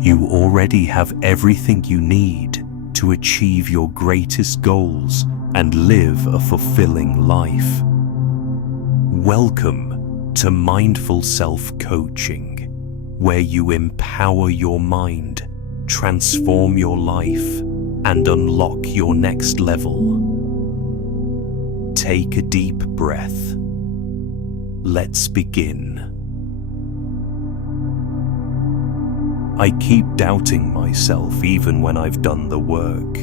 You already have everything you need to achieve your greatest goals and live a fulfilling life. Welcome to Mindful Self-Coaching, where you empower your mind, transform your life, and unlock your next level. Take a deep breath. Let's begin. I keep doubting myself even when I've done the work.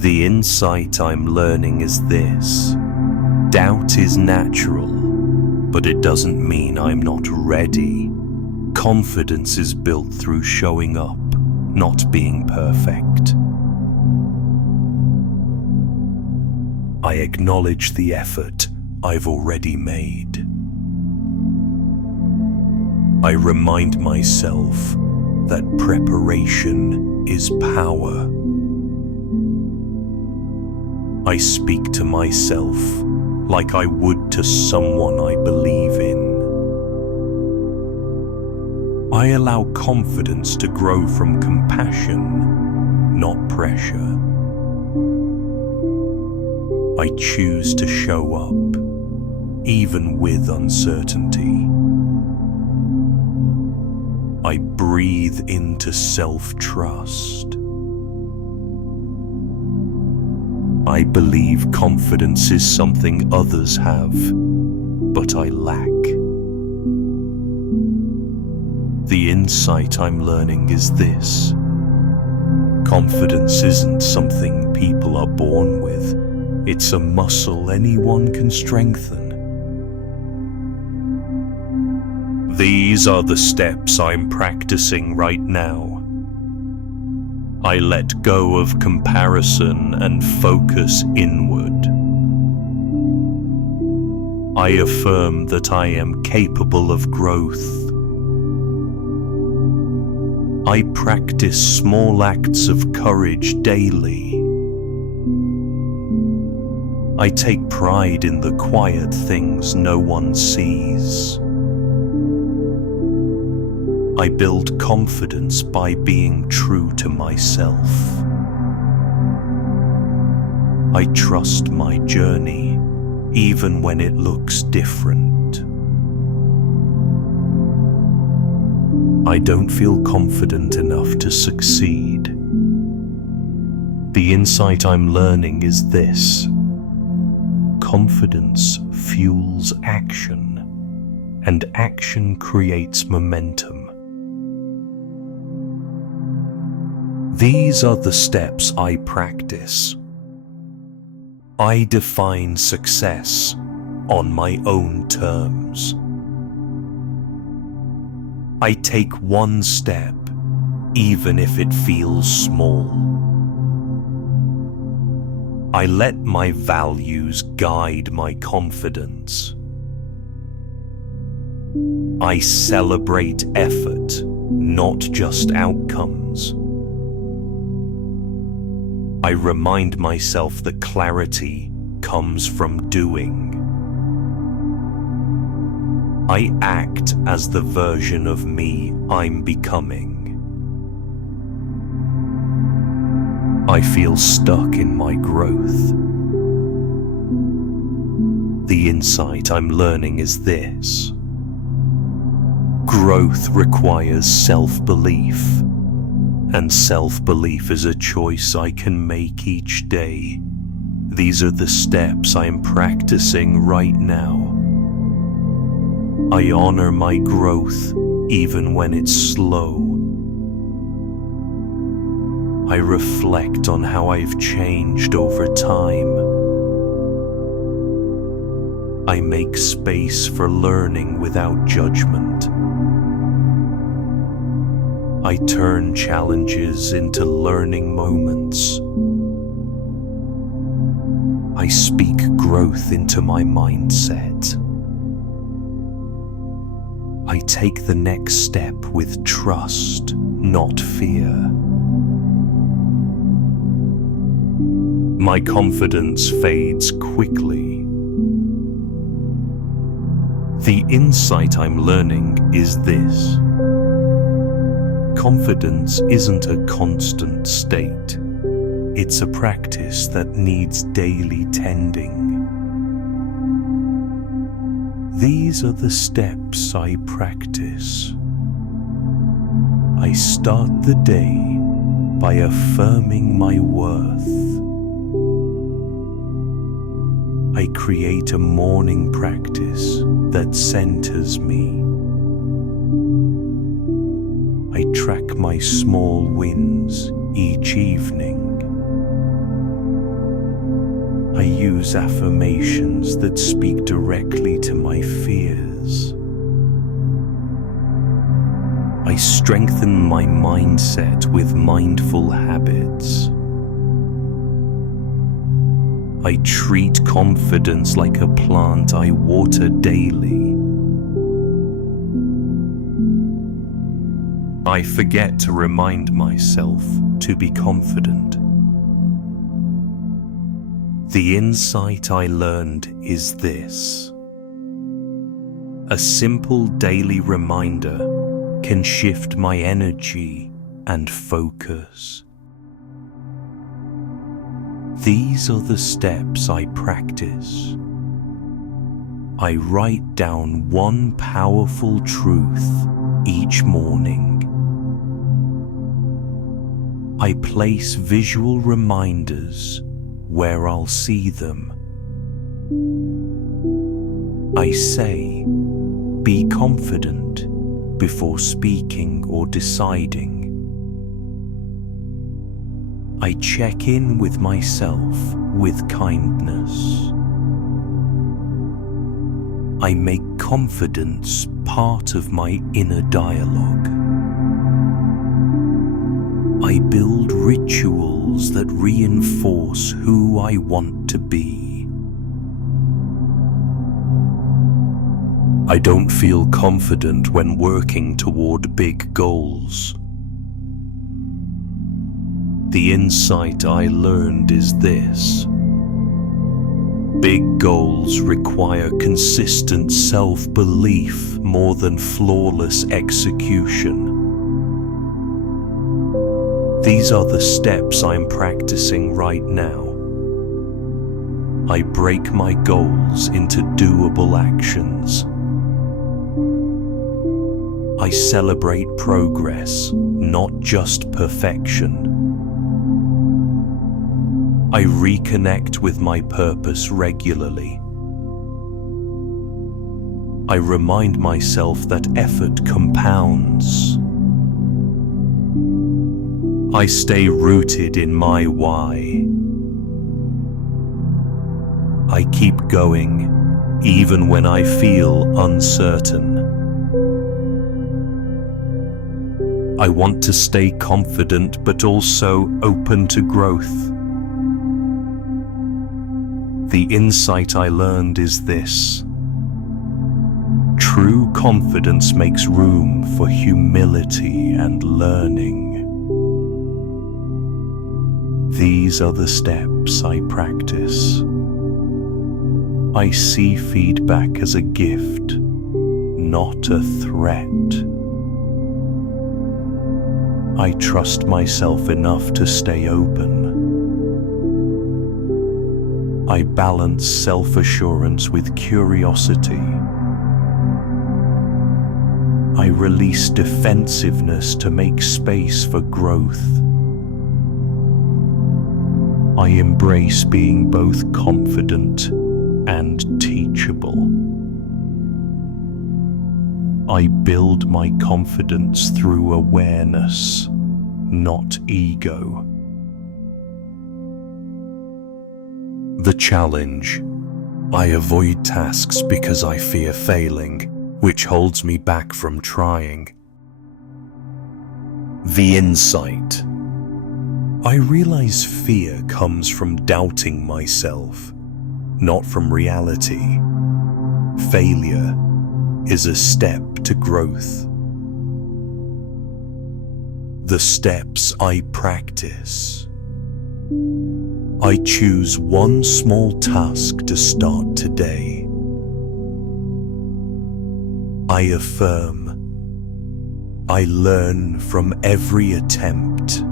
The insight I'm learning is this: doubt is natural, but it doesn't mean I'm not ready. Confidence is built through showing up, not being perfect. I acknowledge the effort I've already made. I remind myself that preparation is power. I speak to myself like I would to someone I believe in. I allow confidence to grow from compassion, not pressure. I choose to show up, even with uncertainty. I breathe into self-trust. I believe confidence is something others have, but I lack. The insight I'm learning is this: confidence isn't something people are born with. It's a muscle anyone can strengthen. These are the steps I'm practicing right now. I let go of comparison and focus inward. I affirm that I am capable of growth. I practice small acts of courage daily. I take pride in the quiet things no one sees. I build confidence by being true to myself. I trust my journey, even when it looks different. I don't feel confident enough to succeed. The insight I'm learning is this: confidence fuels action, and action creates momentum. These are the steps I practice. I define success on my own terms. I take one step, even if it feels small. I let my values guide my confidence. I celebrate effort, not just outcomes. I remind myself that clarity comes from doing. I act as the version of me I'm becoming. I feel stuck in my growth. The insight I'm learning is this: growth requires self-belief. And self-belief is a choice I can make each day. These are the steps I am practicing right now. I honor my growth even when it's slow. I reflect on how I've changed over time. I make space for learning without judgment. I turn challenges into learning moments. I speak growth into my mindset. I take the next step with trust, not fear. My confidence fades quickly. The insight I'm learning is this: Confidence isn't a constant state. It's a practice that needs daily tending. These are the steps I practice. I start the day by affirming my worth. I create a morning practice that centers me. I track my small wins each evening. I use affirmations that speak directly to my fears. I strengthen my mindset with mindful habits. I treat confidence like a plant I water daily. I forget to remind myself to be confident. The insight I learned is this: a simple daily reminder can shift my energy and focus. These are the steps I practice. I write down one powerful truth each morning. I place visual reminders where I'll see them. I say, "Be confident," before speaking or deciding. I check in with myself with kindness. I make confidence part of my inner dialogue. I build rituals that reinforce who I want to be. I don't feel confident when working toward big goals. The insight I learned is this: big goals require consistent self-belief more than flawless execution. These are the steps I'm practicing right now. I break my goals into doable actions. I celebrate progress, not just perfection. I reconnect with my purpose regularly. I remind myself that effort compounds. I stay rooted in my why. I keep going, even when I feel uncertain. I want to stay confident, but also open to growth. The insight I learned is this: true confidence makes room for humility and learning. These are the steps I practice. I see feedback as a gift, not a threat. I trust myself enough to stay open. I balance self-assurance with curiosity. I release defensiveness to make space for growth. I embrace being both confident and teachable. I build my confidence through awareness, not ego. The challenge: I avoid tasks because I fear failing, which holds me back from trying. The insight: I realize fear comes from doubting myself, not from reality. Failure is a step to growth. The steps I practice: I choose one small task to start today. I affirm, I learn from every attempt.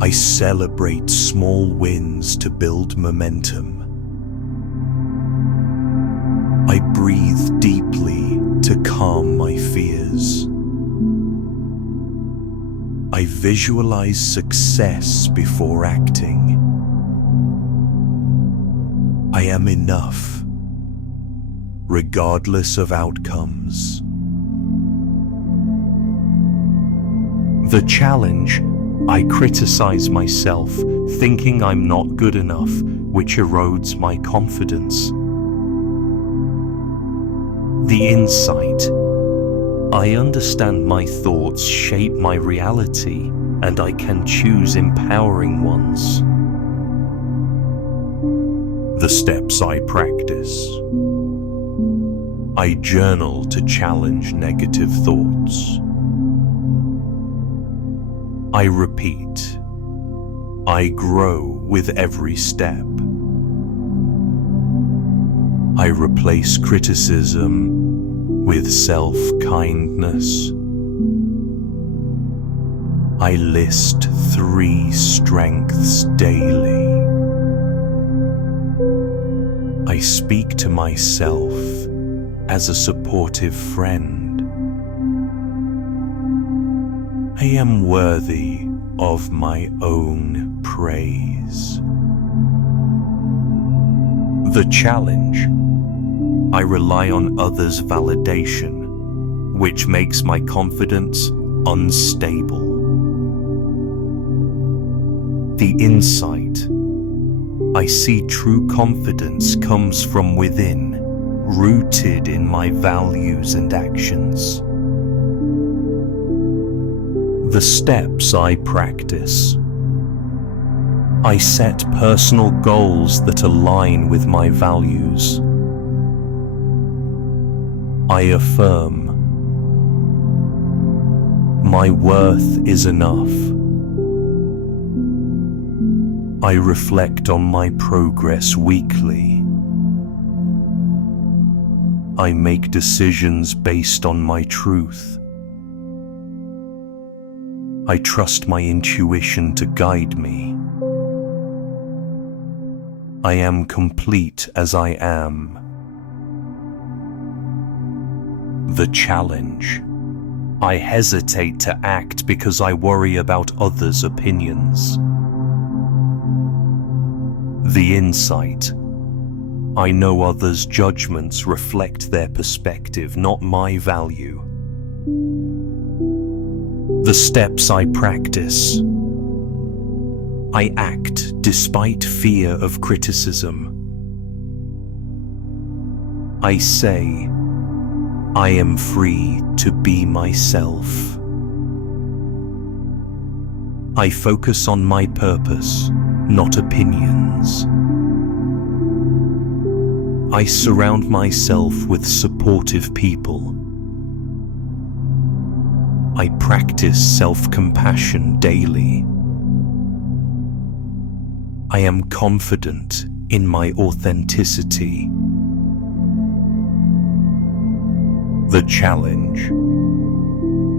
I celebrate small wins to build momentum. I breathe deeply to calm my fears. I visualize success before acting. I am enough, regardless of outcomes. The challenge: I criticize myself, thinking I'm not good enough, which erodes my confidence. The insight: I understand my thoughts shape my reality, and I can choose empowering ones. The steps I practice: I journal to challenge negative thoughts. I repeat. I grow with every step. I replace criticism with self-kindness. I list 3 strengths daily. I speak to myself as a supportive friend. I am worthy of my own praise. The challenge: I rely on others' validation, which makes my confidence unstable. The insight: I see true confidence comes from within, rooted in my values and actions. The steps I practice: I set personal goals that align with my values. I affirm. My worth is enough. I reflect on my progress weekly. I make decisions based on my truth. I trust my intuition to guide me. I am complete as I am. The challenge: I hesitate to act because I worry about others' opinions. The insight: I know others' judgments reflect their perspective, not my value. The steps I practice: I act despite fear of criticism. I say, I am free to be myself. I focus on my purpose, not opinions. I surround myself with supportive people. I practice self-compassion daily. I am confident in my authenticity. The challenge: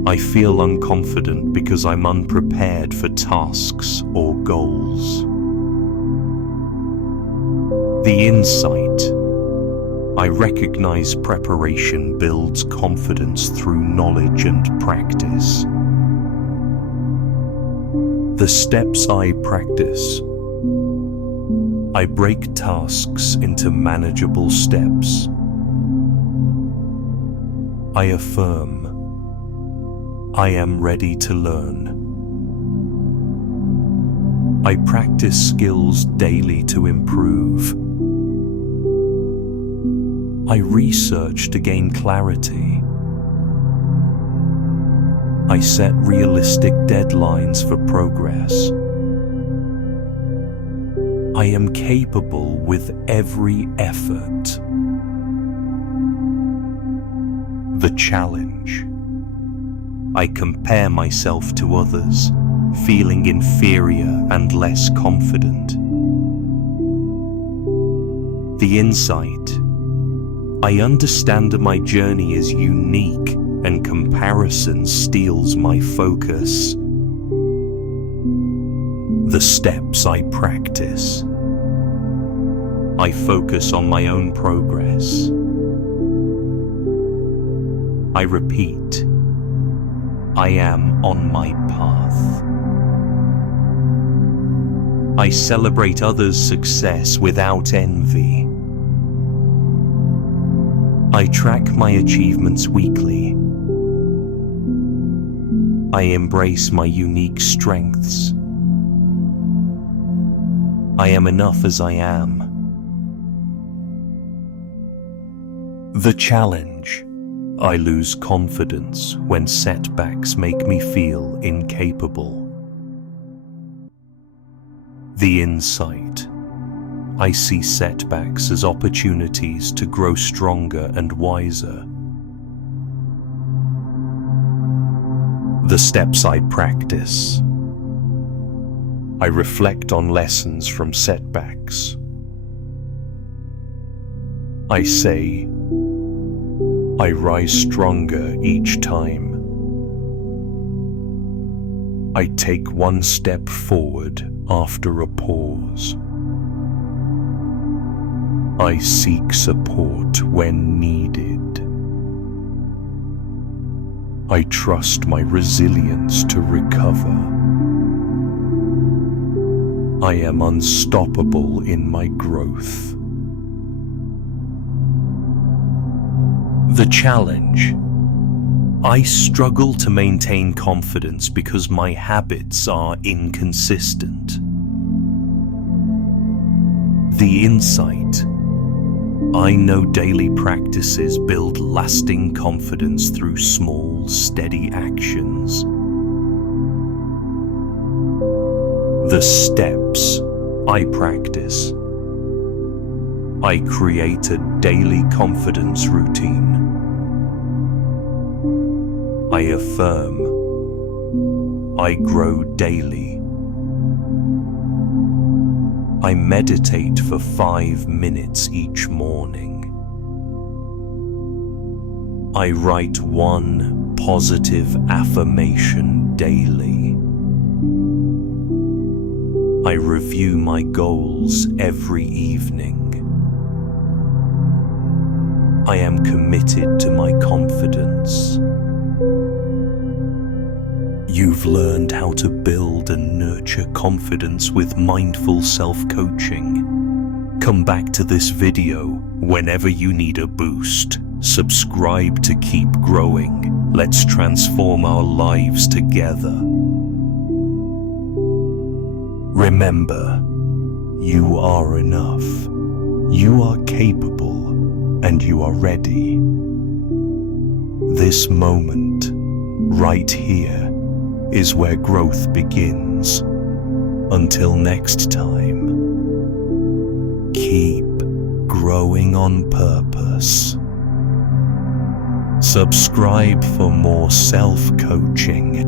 I feel unconfident because I'm unprepared for tasks or goals. The insight: I recognize preparation builds confidence through knowledge and practice. The steps I practice: I break tasks into manageable steps. I affirm. I am ready to learn. I practice skills daily to improve. I research to gain clarity. I set realistic deadlines for progress. I am capable with every effort. The challenge: I compare myself to others, feeling inferior and less confident. The insight: I understand my journey is unique and comparison steals my focus. The steps I practice. I focus on my own progress. I repeat, I am on my path. I celebrate others' success without envy. I track my achievements weekly. I embrace my unique strengths. I am enough as I am. The challenge. I lose confidence when setbacks make me feel incapable. The insight. I see setbacks as opportunities to grow stronger and wiser. The steps I practice. I reflect on lessons from setbacks. I say, I rise stronger each time. I take one step forward after a pause. I seek support when needed. I trust my resilience to recover. I am unstoppable in my growth. The challenge. I struggle to maintain confidence because my habits are inconsistent. The insight. I know daily practices build lasting confidence through small, steady actions. The steps I practice. I create a daily confidence routine. I affirm. I grow daily. I meditate for 5 minutes each morning. I write one positive affirmation daily. I review my goals every evening. I am committed to my confidence. You've learned how to build and nurture confidence with mindful self-coaching. Come back to this video whenever you need a boost. Subscribe to keep growing. Let's transform our lives together. Remember, you are enough. You are capable and you are ready. This moment, right here, is where growth begins. Until next time, keep growing on purpose. Subscribe for more self-coaching.